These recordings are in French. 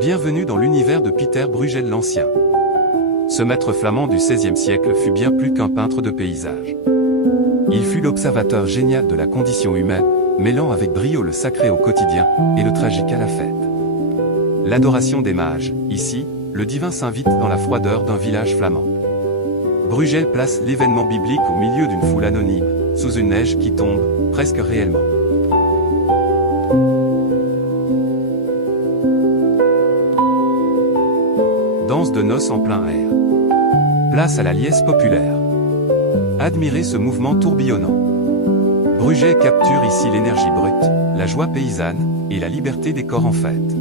Bienvenue dans l'univers de Pieter Bruegel l'Ancien. Ce maître flamand du XVIe siècle fut bien plus qu'un peintre de paysages. Il fut l'observateur génial de la condition humaine, mêlant avec brio le sacré au quotidien et le tragique à la fête. L'adoration des mages, ici, le divin s'invite dans la froideur d'un village flamand. Bruegel place l'événement biblique au milieu d'une foule anonyme, sous une neige qui tombe, presque réellement. Danse de noces en plein air. Place à la liesse populaire. Admirez ce mouvement tourbillonnant. Bruegel capture ici l'énergie brute, la joie paysanne, et la liberté des corps en fête.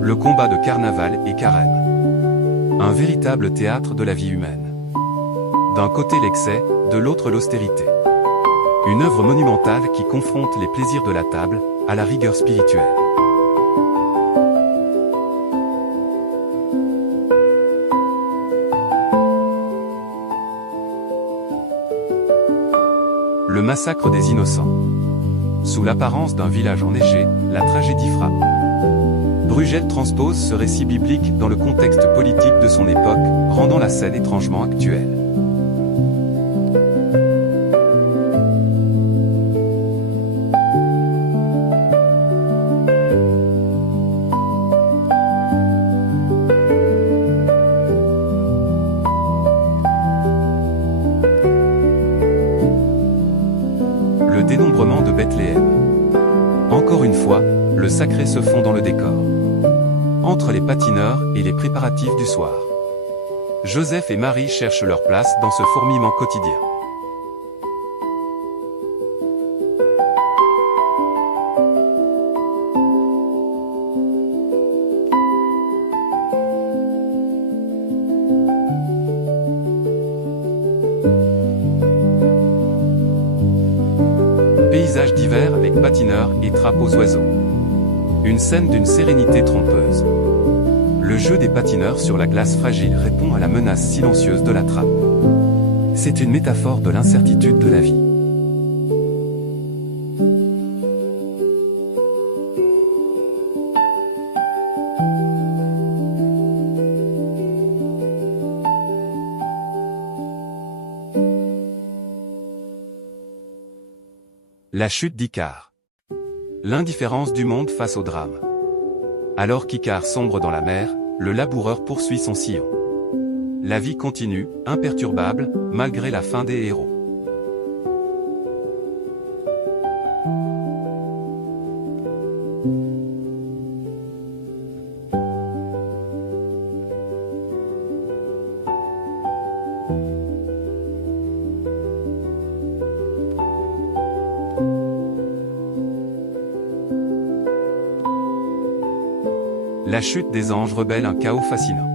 Le combat de carnaval et carême. Un véritable théâtre de la vie humaine. D'un côté l'excès, de l'autre l'austérité. Une œuvre monumentale qui confronte les plaisirs de la table à la rigueur spirituelle. Le massacre des innocents. Sous l'apparence d'un village enneigé, la tragédie frappe. Bruegel transpose ce récit biblique dans le contexte politique de son époque, rendant la scène étrangement actuelle. Le dénombrement de Bethléem. Encore une fois, le sacré se fond dans le décor. Entre les patineurs et les préparatifs du soir. Joseph et Marie cherchent leur place dans ce fourmillement quotidien. Paysage d'hiver avec patineurs et trappe aux oiseaux. Une scène d'une sérénité trompeuse. Le jeu des patineurs sur la glace fragile répond à la menace silencieuse de la trappe. C'est une métaphore de l'incertitude de la vie. La chute d'Icare. L'indifférence du monde face au drame. Alors qu'Icare sombre dans la mer, le laboureur poursuit son sillon. La vie continue, imperturbable, malgré la fin des héros. La chute des anges rebelle un chaos fascinant.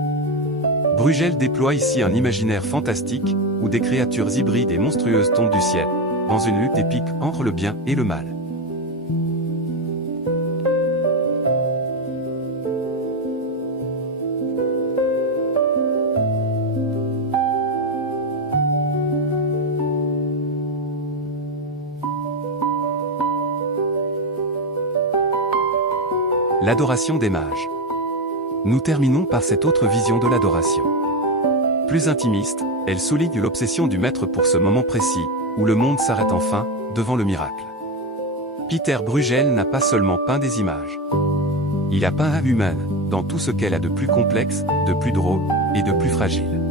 Bruegel déploie ici un imaginaire fantastique, où des créatures hybrides et monstrueuses tombent du ciel, dans une lutte épique entre le bien et le mal. L'adoration des mages. Nous terminons par cette autre vision de l'adoration. Plus intimiste, elle souligne l'obsession du maître pour ce moment précis, où le monde s'arrête enfin, devant le miracle. Pieter Bruegel n'a pas seulement peint des images. Il a peint l'âme humaine, dans tout ce qu'elle a de plus complexe, de plus drôle, et de plus fragile.